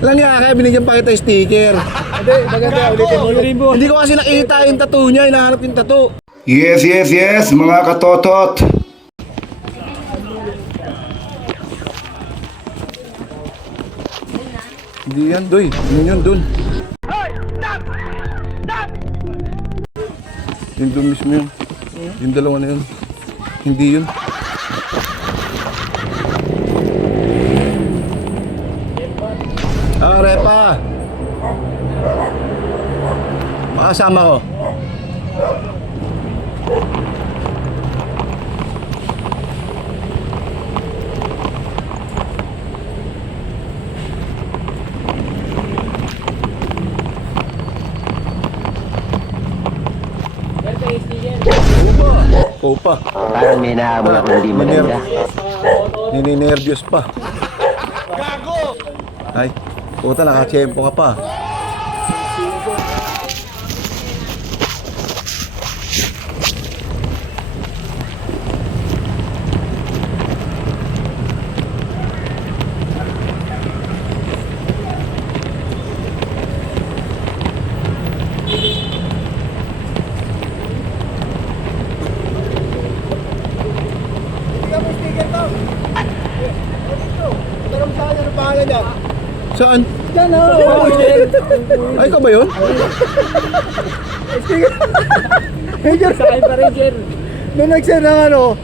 Lang nga kaya binigyan pa kita sticker. Hindi, maganda. Ulitin mo. Hindi ko kasi nakita yung tattoo niya, hinahanap yung tattoo. Yes, yes, yes, mga katotot. Hindi yan, doy. Yun yun, dun. Yung dun mismo yun. Yung dalawa na yun. Hindi yun. Ah, Repa. Makasama ko. Opa. Parang may nahabol ako hindi maganda. Nininervyos pa. Ay, puta, nakachempo ka pa. Saan? Yan o. Ay, ikaw ba yun? Major. Sa akin pa rin, Jer. Nung nag-send ng ano,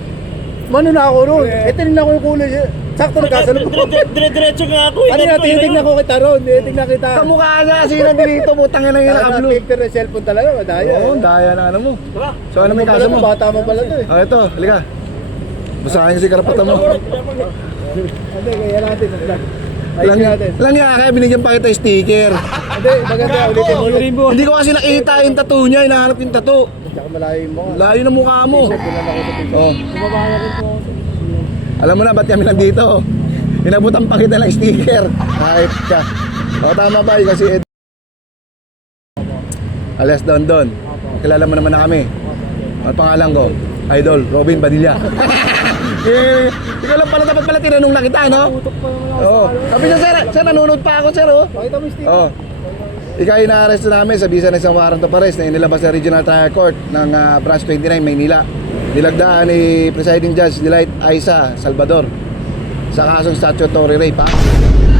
mano na ako ron. Tinignan ko yung kulay. Sakto nagkasalubong. Dire-diretso nga ako. Ano na, tinitignan ko kita ron. Tinitignan kita. Kamukha niya kasi na dito, putang ina yung naka-blue. Picture ng cellphone talaga, madaya. Oo, daya na ano mo. So ano may Pala kaso mo, mo? bata mo pala to eh. Oh, ito, halika. Basahin si karapatan mo. Hindi, kaya natin. Ayun natin. Lang nga kaya binigyan pa kita sticker. Hindi, maganda. Ulitin mo. Hindi ko kasi nakita yung tattoo niya, hinahanap yung tattoo. Tsaka malayo yung mukha. Layo ng mukha mo. T-shirt ko lang ako sa picture. Oh. Bumaba na rin po. Alam mo na, ba't kami nandito? Inabutan pa kita ng sticker. Kahit ka. O, tama ba? Kasi alias Don Don. Kilala mo naman na kami. Ang pangalan ko, Idol, Robin Padilla. Ikaw lang pala, dapat pala tinanong na kita, no? Oo. Sabi niya, sir, nanonood pa ako, sir, oh. Pakita mo yung sticker. Oo. Ikaw ina-arresto namin sa bisa ng isang warrant of arrest na inilabas sa Regional Trial Court ng Branch 29, Maynila. Nilagdaan ni Presiding Judge Delight Aiza Salvador sa kasong statutory rape, ha?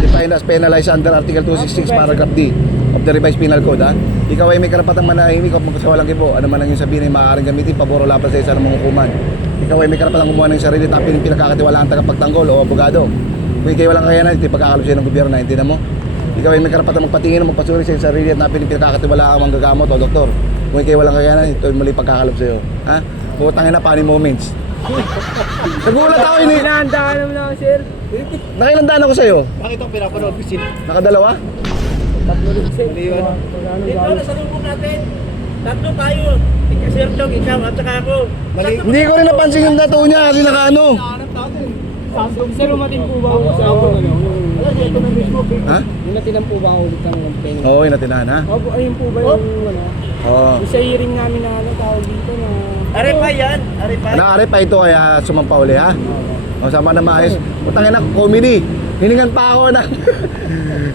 Defined as penalized under Article 266, Paragraph D of the Revised Penal Code, ha? Ikaw ay may karapatang manahimik o magkasawalang kibo. Ano man ang yung sabihin ay maaaring gamitin pabor o laban sa isa ng mga hukuman. Ikaw ay may karapatang kumuha ng sarili at pinagkakatiwalaan tagapagtanggol o abogado. Kung ikaw walang kakayanan, ito pagkakalap siya ng gobyerno, naintindihan mo? Ikaw ay may karapatang magpatingin o magpasuri sa iyong sarili at pinagkakatiwalaan ang gagamot o doktor. Kung ikaw walang kakayanan, ito ay muli pagkakalap sa iyo. Ha? Butangin na, funny moments. Nagulat ako ini. Pinahandaan naman ako, sir. Nakilandaan ako sa iyo. Bakit ang pinapanood ko sila? Nakadalawa? Tatlo rin, sir. Hindi yun. Dito, nasalubong natin. Tatlo tayo. Sir Chong, ikaw at saka ako. Hindi ko rin napansin yung tattoo niya kasi nakaano. Sir, umating po ba ako sa ako? Ha? Inatinan po ba ako ulit ng penny? Oo, inatinahan, ha? Opo, ayun po ba yung ano? Oo. Yung sa hearing namin na ano, tawag dito na... Are pa yan. Are pa. Naari pa ito kaya sumampa uli, ha? O, sama na maayos. Putangin na, comedy. Hiningan pa ako ng...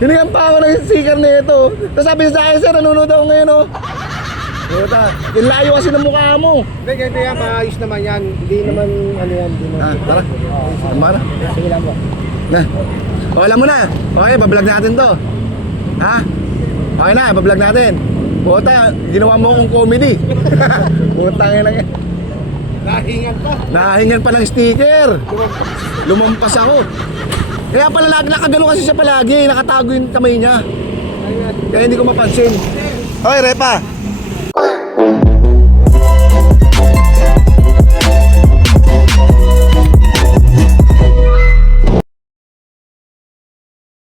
Hiningan pa ako ng sticker na ito. Tapos sabi niya sa akin, sir, nanonood ako ngayon, oh. Puta, yung layo kasi ng mukha mo. Hindi, ganito yan, maayos naman yan. Hindi naman, ano yan, hindi naman. Tara. Tama na. Sige lang po. Na. O, alam mo na. Okay, bablog natin to. Ha? Okay na, bablog natin. Puta, ginawa mo akong comedy. Putangin na yan. Nahingan pa. Nahingan pa ng sticker. Lumampas ako. Kaya pala nakagano kasi siya palagi. Nakatago yung kamay niya. Kaya hindi ko mapansin. Hoy, Repa.